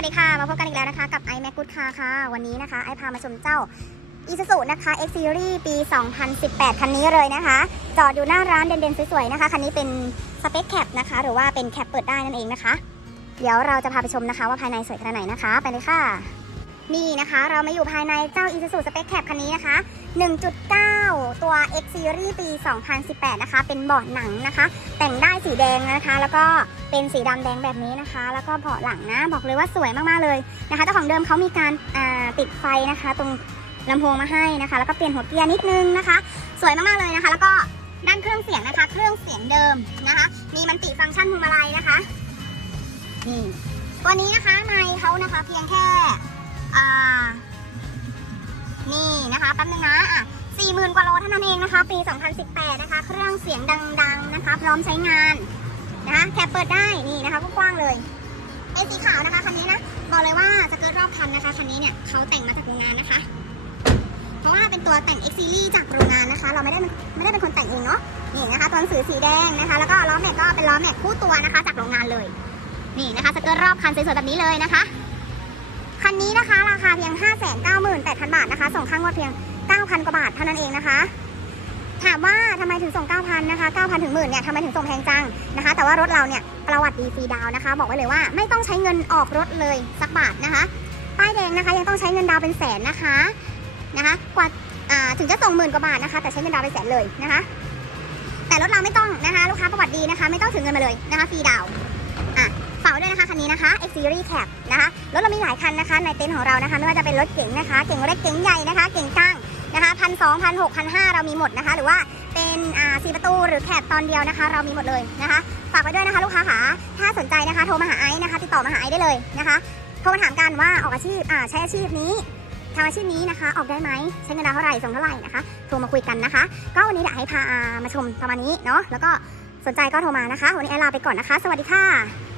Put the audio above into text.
วัสดีค่ะ มาพบกันอีกแล้วนะคะ กับ i m a c Good Car ค่ะ วันนี้นะคะ ไอพามาชมเจ้า Isuzu นะคะ X Series ปี 2018 คันนี้เลยนะคะ จอดอยู่หน้าร้านเด่นๆ สวยๆ นะคะ คันนี้เป็นสเปคแคปนะคะ หรือว่าเป็นแคปเปิดได้นั่นเองนะคะ เดี๋ยวเราจะพาไปชมนะคะ ว่าภายในสวยขนาดไหนนะคะ ไปเลยค่ะ นี่นะคะ เรามาอยู่ภายในเจ้า Isuzu Spec Cap คันนี้นะคะ 1.9 ตัว X Series ปี 2018 นะคะ เป็นเบาะหนังนะคะ แต่งได้สีแดงนะคะ แล้วก็ เป็นสีดำแดงแบบนี้นะคะ แล้วก็เบาะหลังนะ บอกเลยว่าสวยมากๆเลยนะคะเจ้าของเดิมเขามีการาติดไฟนะคะ ตรงลำโพงมาให้นะคะ แล้วก็เปลี่ยนหัวเกียร์นิดนึงนะคะ สวยมากๆเลยนะคะ แล้วก็ด้านเครื่องเสียงนะคะ เครื่องเสียงเดิมนะคะ มีมันติฟังก์ชันพวงมาลัยนะคะนี่ตัวนี้นะคะไมค์เขานะคะเพียงแค่อ่านี่นะคะแป๊บนึงนะอะสี่หมื่นกว่าโลเท่านั้นเองนะคะ ปี 2018 นะคะ เครื่องเสียงดัง ๆ นะคะ พร้อมใช้งาน นะคะแคปเปิดได้นี่นะคะกว้างๆเลยเป็นสีขาวนะคะคันนี้นะบอกเลยว่าสเกิร์ตรอบคันนะคะคันนี้เนี่ยเขาแต่งมาจากโรงงานนะคะ เพราะว่าเป็นตัวแต่ง X Series จากโรงงานนะคะ เราไม่ได้ไม่ได้เป็นคนแต่งเองเนาะนี่นะคะตัวหนังสือสีแดงนะคะ แล้วก็ล้อแม็กก็เป็นล้อแม็กคู่ตัวนะคะจากโรงงานเลย นี่นะคะสเกิร์ตรอบคันสวยๆแบบนี้เลยนะคะคันนี้นะคะราคาเพียง 598,000 บาทนะคะส่งค่างวดเพียง 9,000 กว่าบาทเท่านั้นเองนะคะ ถามว่าทำไมถึงส่ง 9,000 นะคะ 9,000 ถึงหมื่นเนี่ยทำไมถึงส่งแพงจังนะคะ แต่ว่ารถเราเนี่ยประวัติดีฟรีดาวนะคะ บอกไว้เลยว่าไม่ต้องใช้เงินออกรถเลยสักบาทนะคะ ป้ายแดงนะคะยังต้องใช้เงินดาวเป็นแสนนะคะนะคะกว่าถึงจะส่งหมื่นกว่าบาทนะคะ แต่ใช้เงินดาวเป็นแสนเลยนะคะ แต่รถเราไม่ต้องนะคะลูกค้าประวัติดีนะคะ ไม่ต้องถึงเงินมาเลยนะคะฟรีดาวอะฝากไว้ด้วยนะคะคันนี้นะคะ X Series Cap นะคะรถเรามีหลายคันนะคะ ในเต็นท์ของเรานะคะ ไม่ว่าจะเป็นรถเก๋งนะคะเก๋งเล็กเก๋งใหญ่นะคะเก๋งกลาง นะคะพันสองพันหกพันห้าเรามีหมดนะคะ หรือว่าเป็นอ่าสี่ประตูหรือแคบตอนเดียวนะคะ เรามีหมดเลยนะคะ ฝากไว้ด้วยนะคะลูกค้าค่ะถ้าสนใจนะคะ โทรมาหาไอซ์นะคะ ติดต่อมาหาไอซ์ได้เลยนะคะ โทรมาถามกันว่าออกอาชีพอ่าใช้อาชีพนี้ทำอาชีพนี้นะคะ ออกได้ไหมใช้เงินดาวเท่าไหร่ส่งเท่าไหร่นะคะโทรมาคุยกันนะคะ ก็วันนี้เดี๋ยวให้พาอามาชมประมาณนี้เนาะแล้วก็สนใจก็โทรมานะคะวันนี้ไอซ์ลาไปก่อนนะคะ สวัสดีค่ะ